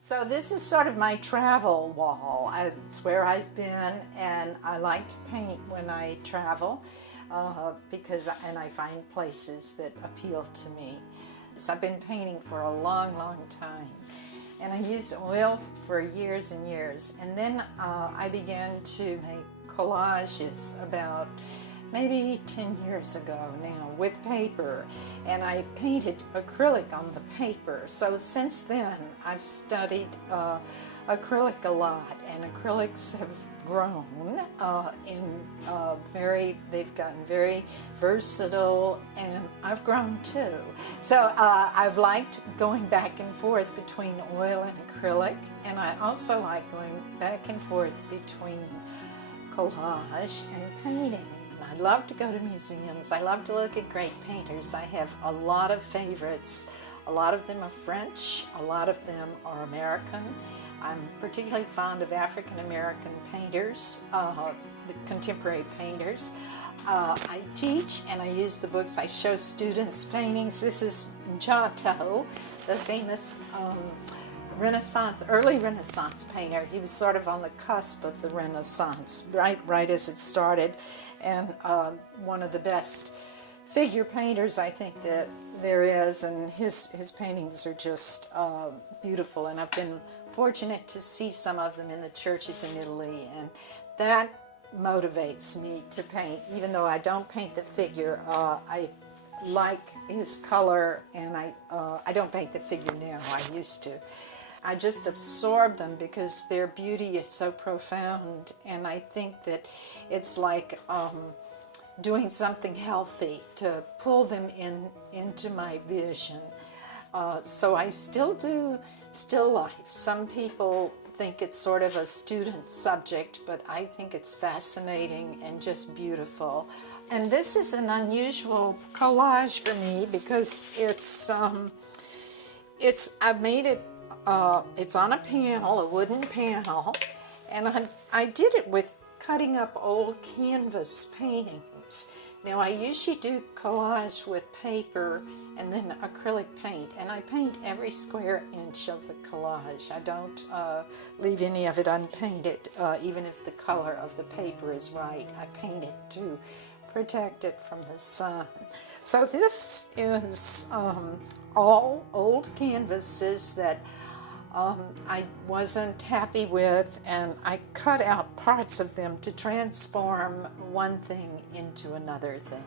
So this is sort of my travel wall. It's where I've been, and I like to paint when I travel and I find places that appeal to me. So I've been painting for a long, long time, and I used oil for years and years, and then I began to make collages about maybe 10 years ago now with paper, and I painted acrylic on the paper. So since then I've studied acrylic a lot, and acrylics have grown they've gotten very versatile, and I've grown too. So I've liked going back and forth between oil and acrylic, and I also like going back and forth between collage and painting. I love to go to museums. I love to look at great painters. I have a lot of favorites. A lot of them are French. A lot of them are American. I'm particularly fond of African American painters, the contemporary painters. I teach, and I use the books. I show students paintings. This is Giotto, the famous early Renaissance painter. He was sort of on the cusp of the Renaissance, right as it started, and one of the best figure painters I think that there is, and his paintings are just beautiful, and I've been fortunate to see some of them in the churches in Italy, and that motivates me to paint. Even though I don't paint the figure, I like his color, and I don't paint the figure now. I used to. I just absorb them because their beauty is so profound, and I think that it's like doing something healthy to pull them into my vision. So I still do still life. Some people think it's sort of a student subject, but I think it's fascinating and just beautiful. And this is an unusual collage for me because I've made it. It's on a panel, a wooden panel, and I did it with cutting up old canvas paintings. Now I usually do collage with paper and then acrylic paint, and I paint every square inch of the collage. I don't leave any of it unpainted, even if the color of the paper is right. I paint it to protect it from the sun. So this is all old canvases that I wasn't happy with, and I cut out parts of them to transform one thing into another thing.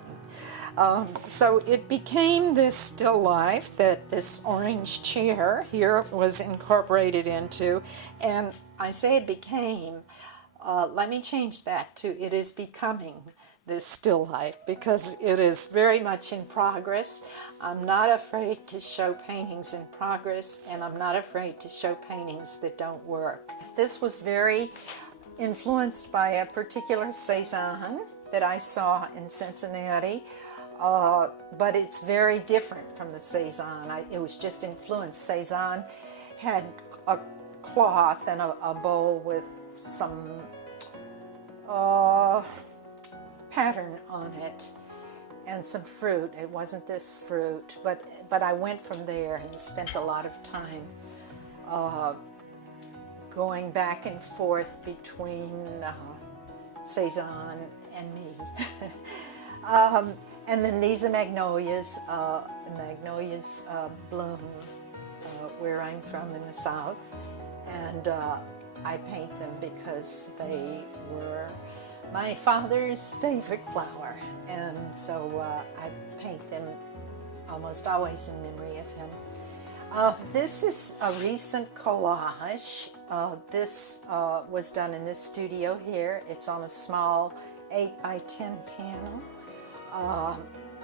So it became this still life that this orange chair here was incorporated into, and I say it became, let me change that to it is becoming this still life, because it is very much in progress. I'm not afraid to show paintings in progress, and I'm not afraid to show paintings that don't work. This was very influenced by a particular Cézanne that I saw in Cincinnati, but it's very different from the Cézanne. It was just influenced. Cézanne had a cloth and a bowl with some pattern on it and some fruit. It wasn't this fruit, but I went from there and spent a lot of time going back and forth between Cézanne and me. And then these are magnolias. Magnolias bloom where I'm from in the south, and I paint them because they were my father's favorite flower, and so I paint them almost always in memory of him. This is a recent collage. This was done in this studio here. It's on a small 8x10 panel,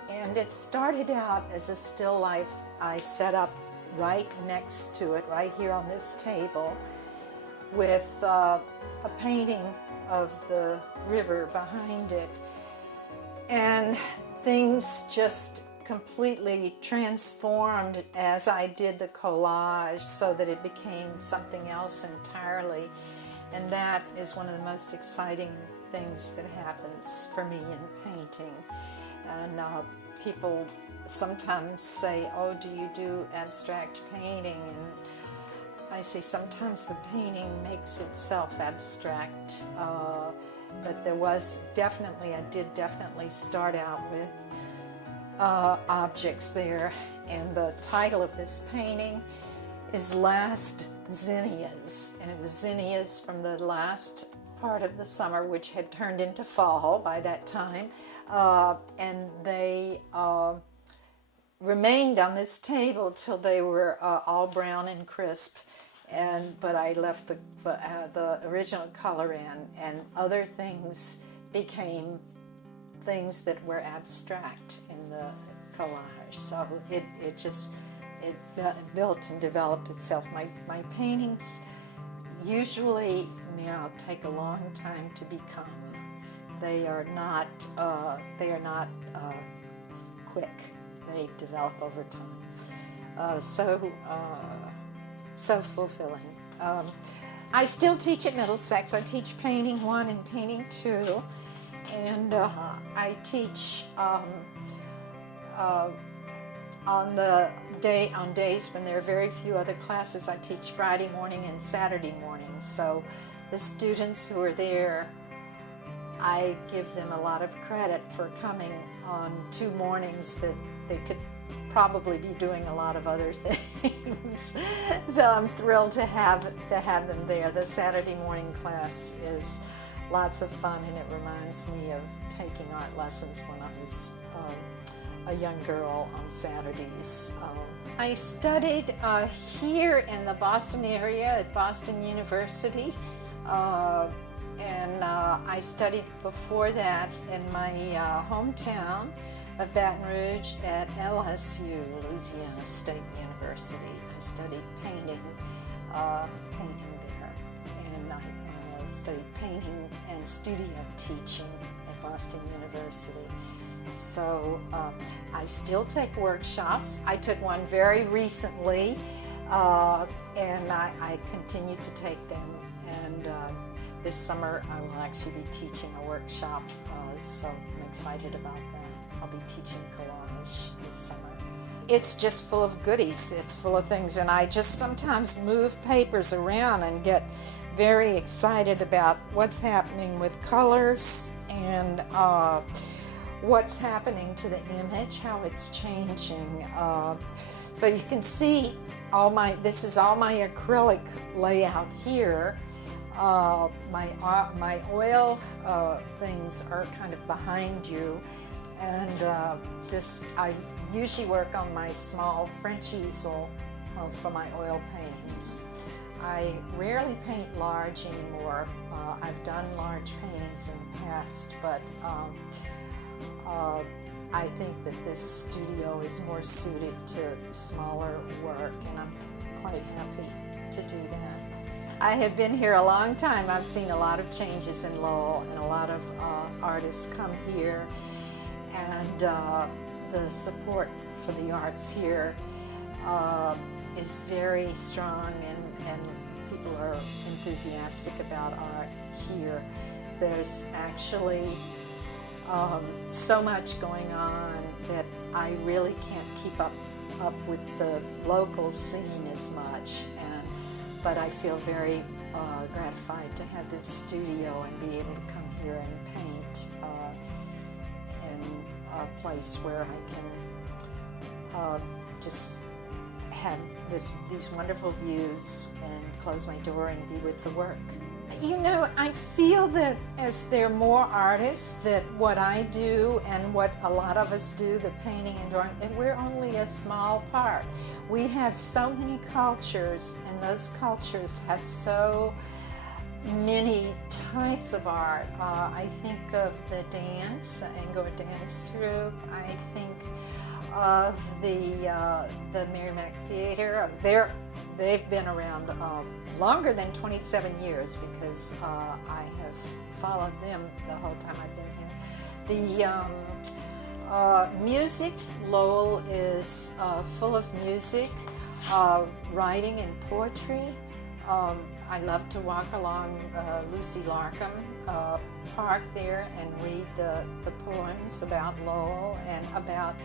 and it started out as a still life I set up right next to it, right here on this table, with a painting of the river behind it, and things just completely transformed as I did the collage, so that it became something else entirely. And that is one of the most exciting things that happens for me in painting. And people sometimes say, oh, do you do abstract painting? And I say sometimes the painting makes itself abstract, but there was definitely, I did definitely start out with objects there. And the title of this painting is Last Zinnias, and it was zinnias from the last part of the summer, which had turned into fall by that time, and they remained on this table till they were all brown and crisp. But I left the original color in, and other things became things that were abstract in the collage. So it built and developed itself. My paintings usually now take a long time to become. They are not quick. They develop over time. So fulfilling. I still teach at Middlesex. I teach Painting 1 and Painting 2, and I teach on days when there are very few other classes. I teach Friday morning and Saturday morning. So the students who are there, I give them a lot of credit for coming on 2 mornings that they could probably be doing a lot of other things. So I'm thrilled to have them there. The Saturday morning class is lots of fun, and it reminds me of taking art lessons when I was a young girl on Saturdays. I studied here in the Boston area at Boston University, and I studied before that in my hometown of Baton Rouge at LSU, Louisiana State University. I studied painting there, and I studied painting and studio teaching at Boston University. So I still take workshops. I took one very recently, and I continue to take them. And this summer I will actually be teaching a workshop, so I'm excited about that. I'll be teaching collage this summer. It's just full of goodies. It's full of things, and I just sometimes move papers around and get very excited about what's happening with colors and what's happening to the image, how it's changing. So you can see this is all my acrylic layout here. My oil things are kind of behind you, and I usually work on my small French easel for my oil paintings. I rarely paint large anymore. I've done large paintings in the past, but I think that this studio is more suited to smaller work, and I'm quite happy to do that. I have been here a long time. I've seen a lot of changes in Lowell, and a lot of artists come here, and the support for the arts here is very strong, and people are enthusiastic about art here. There's actually so much going on that I really can't keep up with the local scene as much, but I feel very gratified to have this studio and be able to come here and paint in a place where I can just have these wonderful views and close my door and be with the work. You know, I feel that as there are more artists, that what I do and what a lot of us do, the painting and drawing, and we're only a small part. We have so many cultures, and those cultures have so many types of art. I think of the dance, the Angora dance troupe. I think of the Merrimack Theater. They've been around longer than 27 years because I have followed them the whole time I've been here. The music, Lowell is full of music, writing and poetry. I love to walk along Lucy Larcom Park there and read the poems about Lowell and about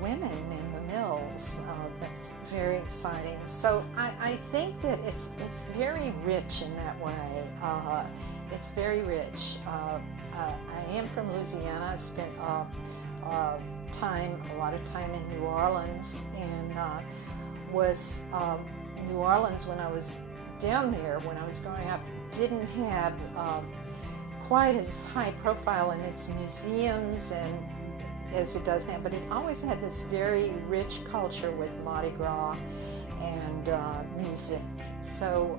women in the mills. That's very exciting. So I think that it's very rich in that way. It's very rich. I am from Louisiana. I spent a lot of time in New Orleans, and New Orleans, when I was down there, when I was growing up, didn't have quite as high profile in its museums and as it does now, but it always had this very rich culture with Mardi Gras and music. So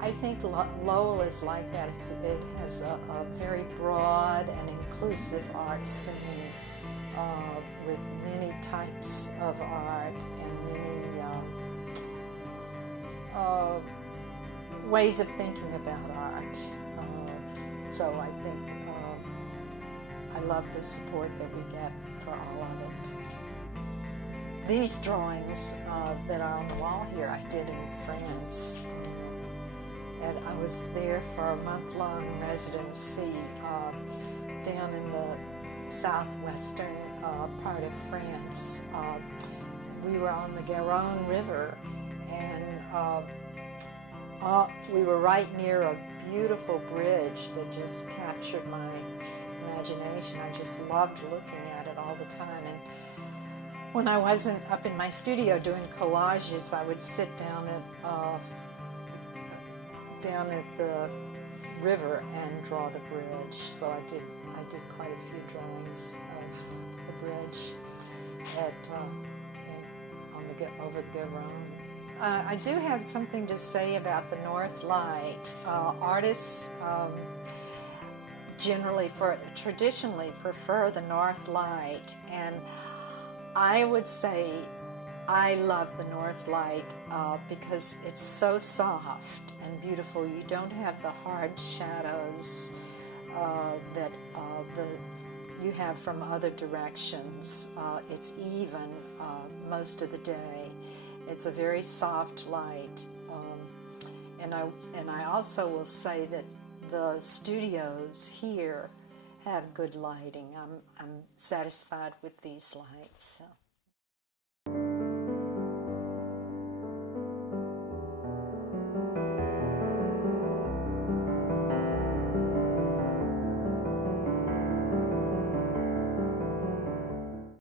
I think Lowell is like that. It has a very broad and inclusive art scene with many types of art and many ways of thinking about art. So I think I love the support that we get for all of it. These drawings that are on the wall here, I did in France. And I was there for a month-long residency down in the southwestern part of France. We were on the Garonne River, and we were right near a beautiful bridge that just captured my imagination. I just loved looking at it all the time. And when I wasn't up in my studio doing collages, I would sit down at the river and draw the bridge. So I did quite a few drawings of the bridge over the Garonne. I do have something to say about the North Light. Artists traditionally prefer the North Light, and I would say I love the North Light because it's so soft and beautiful. You don't have the hard shadows that you have from other directions. It's even most of the day. It's a very soft light, and I also will say that the studios here have good lighting. I'm satisfied with these lights. So.